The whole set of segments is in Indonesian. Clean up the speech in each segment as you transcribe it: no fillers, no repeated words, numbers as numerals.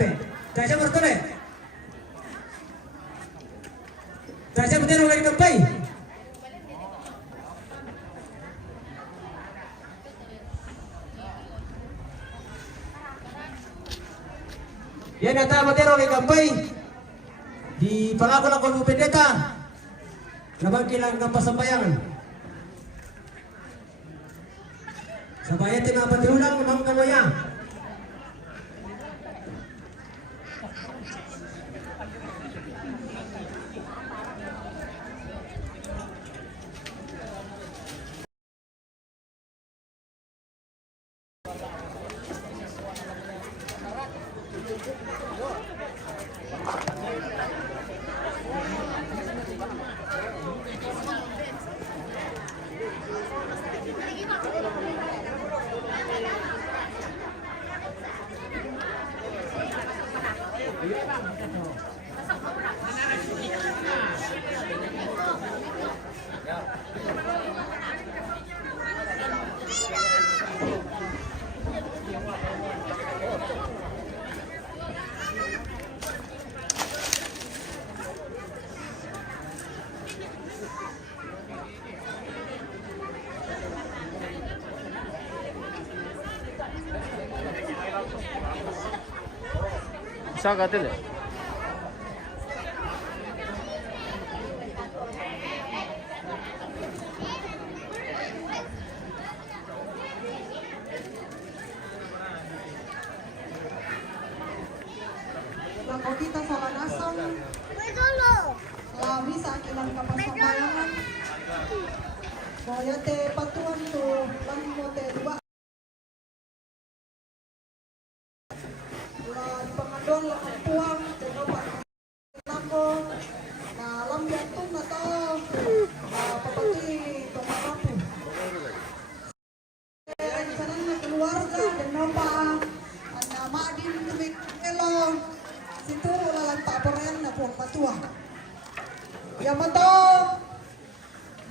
be. Tasya bertole. Tasya bener oleh kapai. Yan ata bener oleh kapai. Di pangako ng Kolbu Pendeta. Nabangkilang ng pasambayangan. Sabaya tinapatiulang ng kamaya. Bisa katil ya? Lagu kita salah nasong labi sa akinang kapasambayangan kaya te patuan to lang mo te dua la pangadol lang ang puwang te kapan nako na lambian to na to papati tumarapo ay sanang na keluarga dan napa na maadin tumik elong situ lalang taporan na puwang matua Yamato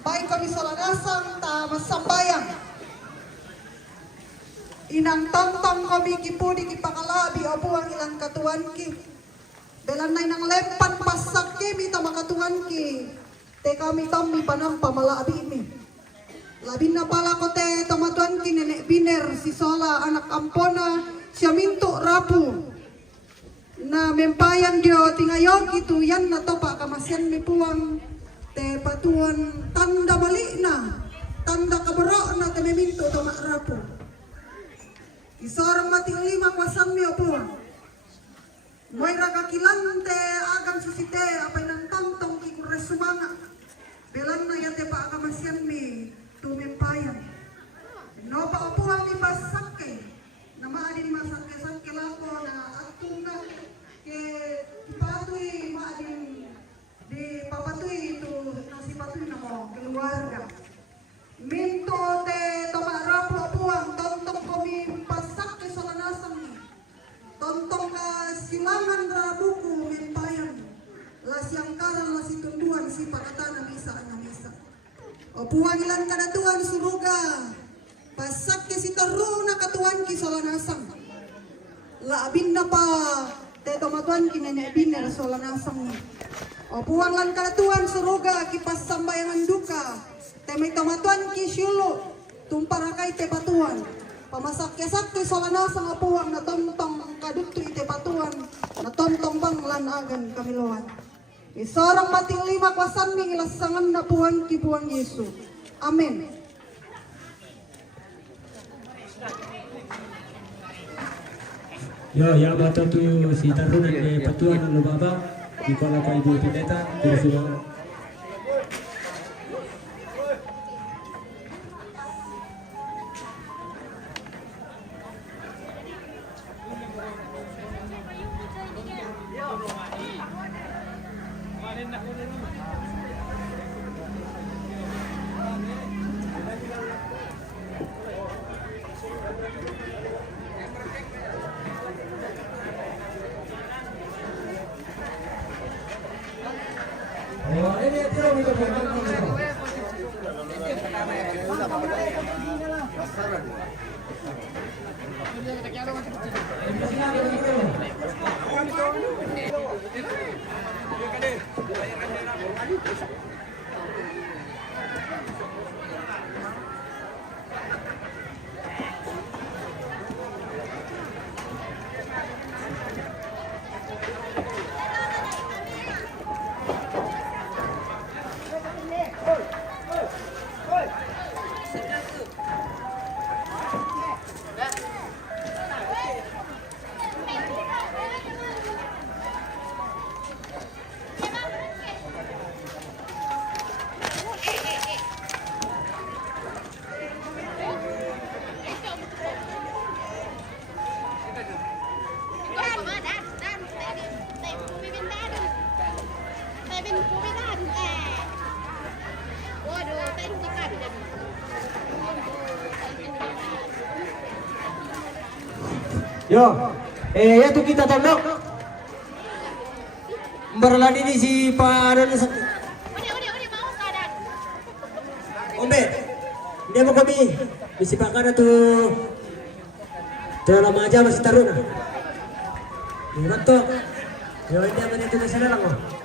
baik kami salanasang ta masambayang inang tangtang kami kipudi kipakalabi opo ang ilang katuan ki belanay ng lempan pasak ki mita makatuan ki te kami tami panang pamalabi mi labin na pala ko te tomatuan ki nenek biner si Sola anak ampona siya minto rapu na mempayan dio tingayong itu yan na to pa kamasyan mi puwang te patuan tanda balik na tanda kabaro na te meminto to makrapo isarang mati lima kwasan mi puwang moy ragakilan te agam susite apay nang tangtong ki kuresumanga belan na yan te pa kamasyan mi tu mempayan no pa puwang mi basake na maadin masake-sake lako na atunga ke patuhi maadin di papatuhi itu nasi patuhi namo keluarga minto te tomarapo puang tontong kami pasak ke salanasang tontong ka silangan rabuku mempayan lasyang karan lasi tunduan si pakatana misa na misa o puang ilan kanatuan suruga pasak ke si taru na katuan ki salanasang laabin na pa te tomatuan ki nenek biner salanasang o puang lan kanatuan suruga ki pasambayangan duka te may tomatuan ki syulo tumparakay te patuan pamasak-yasak ki salanasang o puang na tontong kadukto ite patuan na tontong bang lan agan kamiluan isorang mating lima kwasan mi ilasangan na puan ki puang Yesu amen. Yo, ya bata tu si taruna de patuan lo baba di kala pa Ibu Pendeta terus Yo, itu kita tandok. Berlari di si Pak Doni satu. Ombe, dia mau kami. Bisi Pak Kada tuh. Dalam aja masih taruna. Lihat tuh. Yo, ini apa itu masih dalam kok.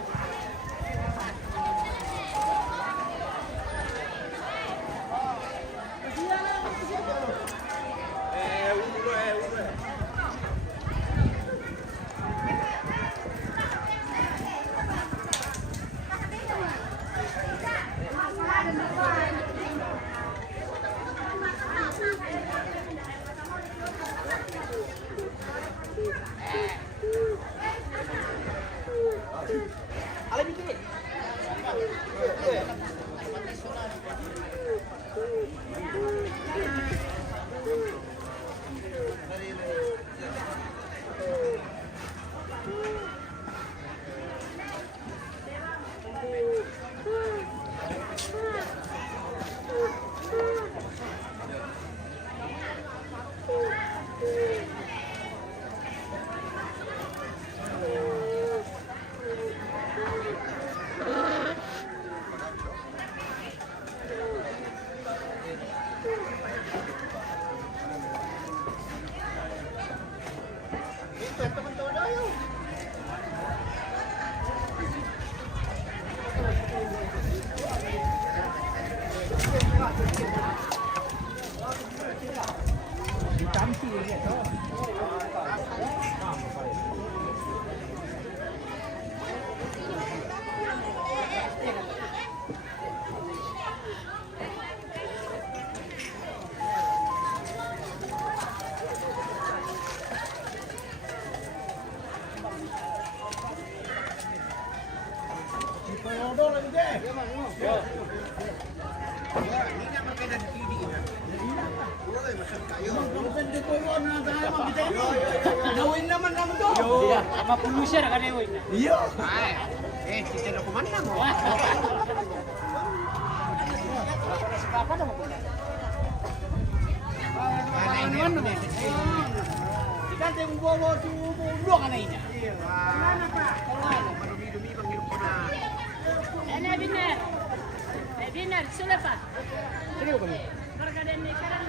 Nawin naman naman to. Iya, sama producer kan ya, Win. Iya. Kita nak kemana mo? Apa dong? Ano mo? Kita tayong bawa tu bulo kan ini. Iya. Mana pa? Dumi-dumi bang hirap ko na. Ano dinner? Dinner, sila pa. Sino kami? Karga din ni karang.